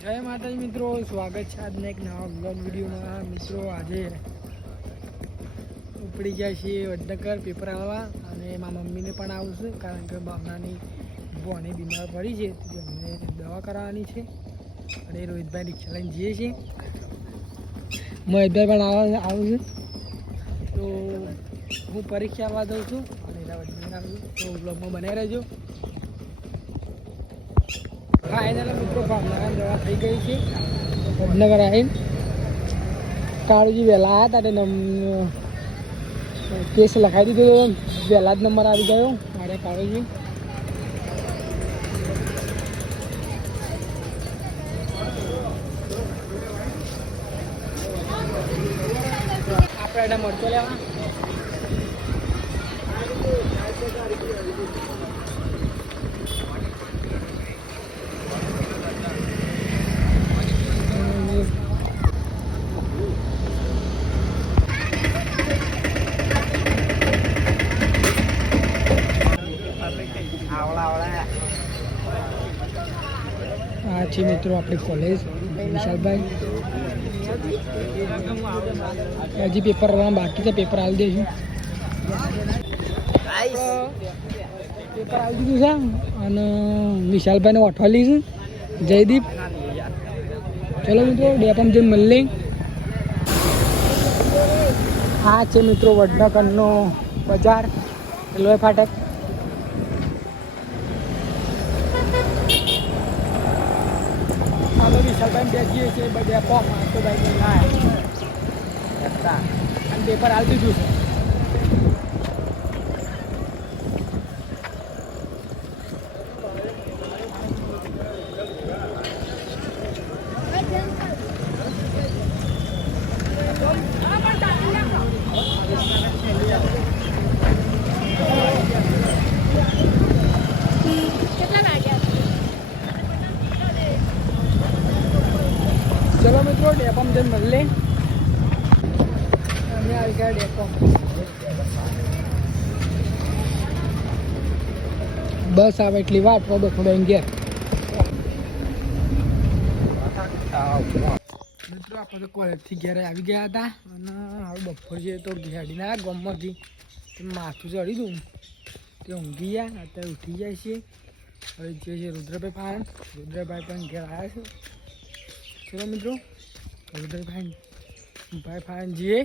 જય માતાજી મિત્રો, સ્વાગત છે આજના એક નવા બ્લોગ વિડીયોમાં. મિત્રો આજે ઉપડી ગયા છીએ વડનગર પેપર આવવા, અને મારા મમ્મીને પણ આવશે કારણ કે ભાવનાની બોની બીમાર પડી છે, અમને દવા કરાવવાની છે. અને રોહિતભાઈ રિક્ષા લઈને જઈએ છીએ, મહેશભાઈ પણ આવું છે. તો હું પરીક્ષા આવવા દઉં છું અને એના વડનગર આવું છું, તો બ્લોગમાં બનાવી રહેજો. ફાઇનલ મિત્રો ભાવનગર દવા થઈ ગઈ છે. વડનગર આવીને કાળુજી વહેલા આવ્યા હતા એટલે કેસ લખાવી દીધો, વહેલા જ નંબર આવી ગયો. મારે કાળુજી આપણે એને મળતો લેવા. આ છે મિત્રો આપણી કોલેજ. વિશાલભાઈ હજી પેપર બાકી છે, પેપર આવી દઈશું. પેપર આવી દીધું છે અને વિશાલભાઈને ઓઠવા લઈશું. જયદીપ ચલો મિત્રો ડેપમ જઈને મળીએ. આ છે મિત્રો વડનગરનો બજાર, લોહી ફાટક. વિશાલભાઈ બેસીએ છીએ બધા પોપ તો ભાઈ લાયા અને પેપર આવી દીધું છે. ચલો મિત્રો ડેપમ જઈને મળીએ. અમે આવી ગયા ડેપમ. બસ આવે એટલી વાત થોડો ઘેર. મિત્રો આપણે તો કોલેજથી ઘેર આવી ગયા હતા અને હવે બપોર છે તો ઘેડીને આવ્યા ગામમાંથી. માથું ચડી દઉં તે ઊંઘી ગયા, અત્યારે ઉઠી જાય છે. હવે જે છે રુદ્રભાઈ ફાયણ, રુદ્રભાઈ પણ ઘેર આવ્યા છે. ચલો મિત્રો રુદ્રભાઈ ફાયણ જઈએ.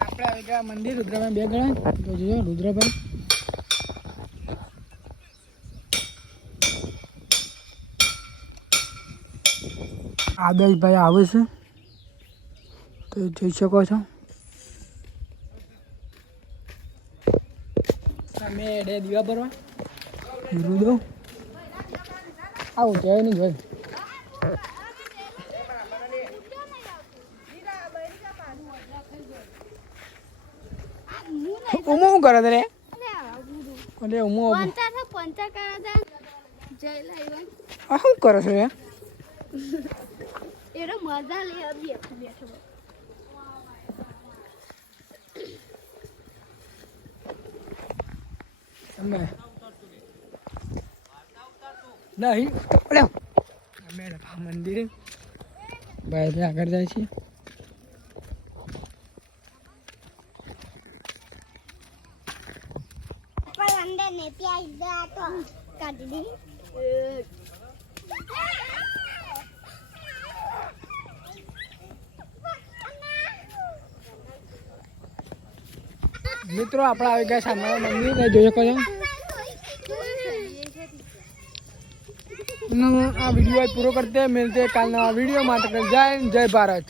આપણે આવી ગયા મંદિર. રુદ્રભાઈ બે ગણા તો જોયો રુદ્રભાઈ. આદર્શભાઈ આવે છે તો જોઈ શકો છો. તમે એડે દીવા ભરવા રુદો આવું જાય નહીં ભાઈ. ઉમો શું કરે રે? અરે ઉમો શું કરે છે? એનો મજા લે બેઠો બેઠો. અમે નહીં મેડમ મંદિર ભાઈ આગળ જાય છે. અંદર ને ત્યાં તો કાઢી દી. મિત્રો આપણે આવી ગયા સામે મંદિર જોઈ શકો છો. આ વિડીયો પૂરો કરते मिलते काल नवा वीडियो में. जय भारत.